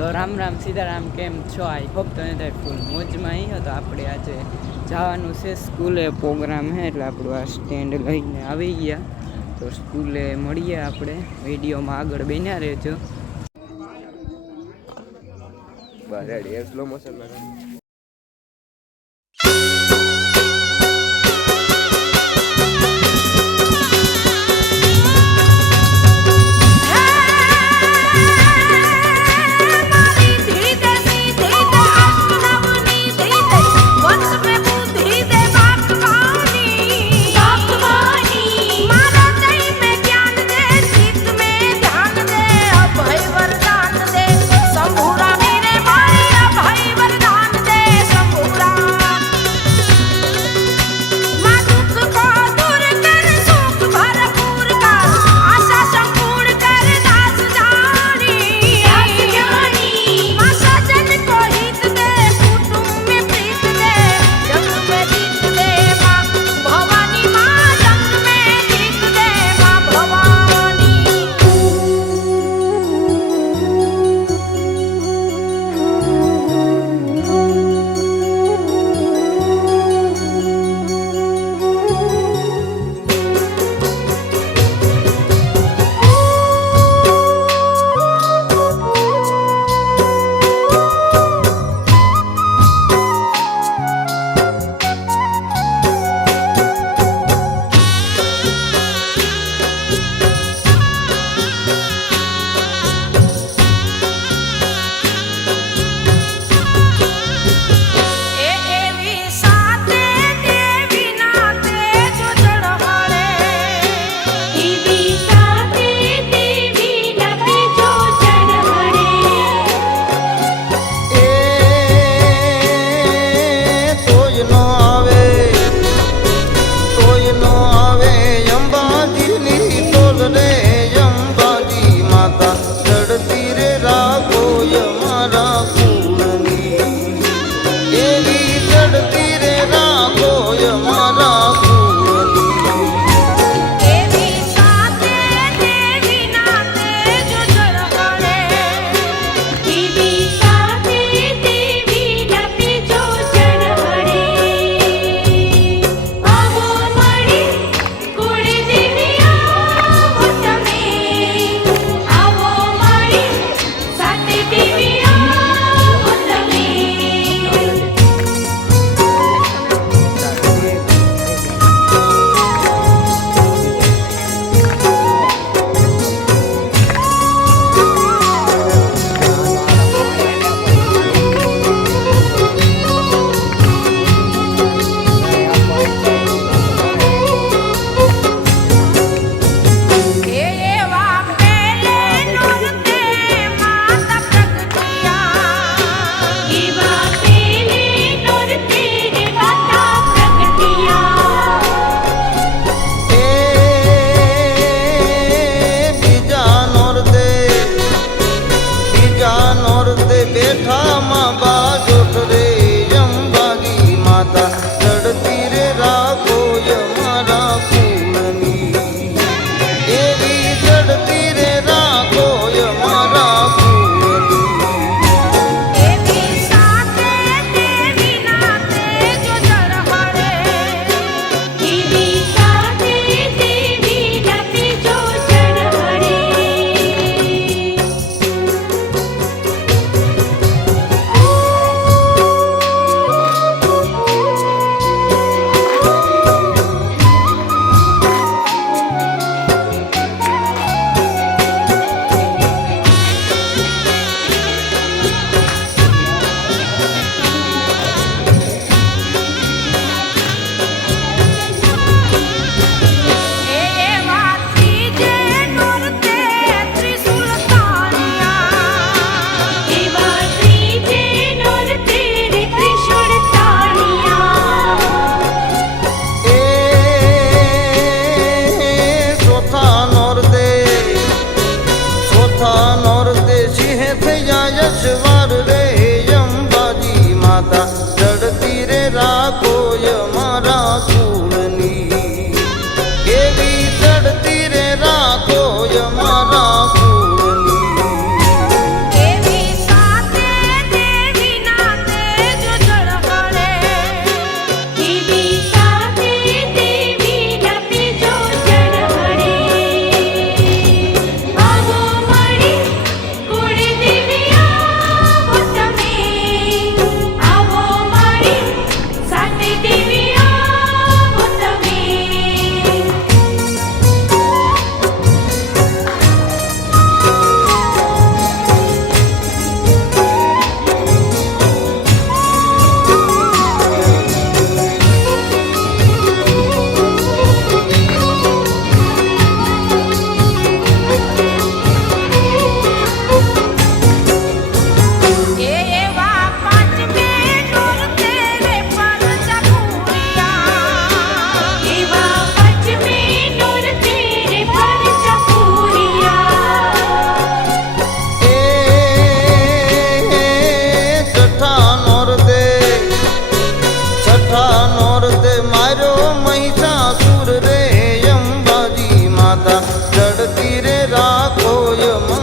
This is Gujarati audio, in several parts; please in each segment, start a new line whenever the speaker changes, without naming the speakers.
તો રામ રામ સીતારામ, કેમ છો? આઈ હોપ તમે થાય ફૂલ મોજમાં અહીં તો આપણે આજે જવાનું છે સ્કૂલે પ્રોગ્રામ હે, એટલે આપણું આ સ્ટેન્ડ લઈને આવી ગયા. તો સ્કૂલે મળીએ આપણે. વિડીયોમાં આગળ બન્યા રહેજો.
બરાડી સ્લો મોશન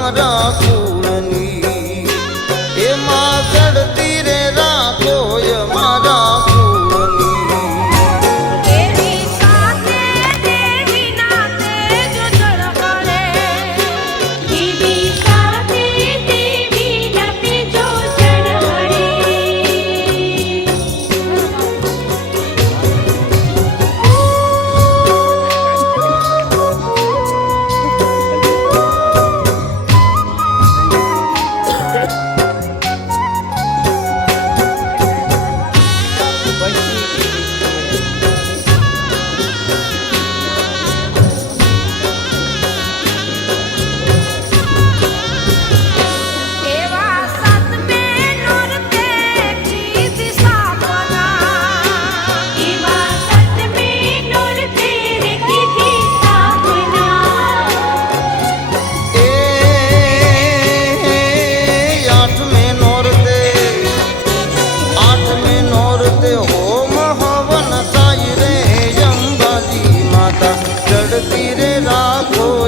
મારા
કુળની ચડતી રે રાખો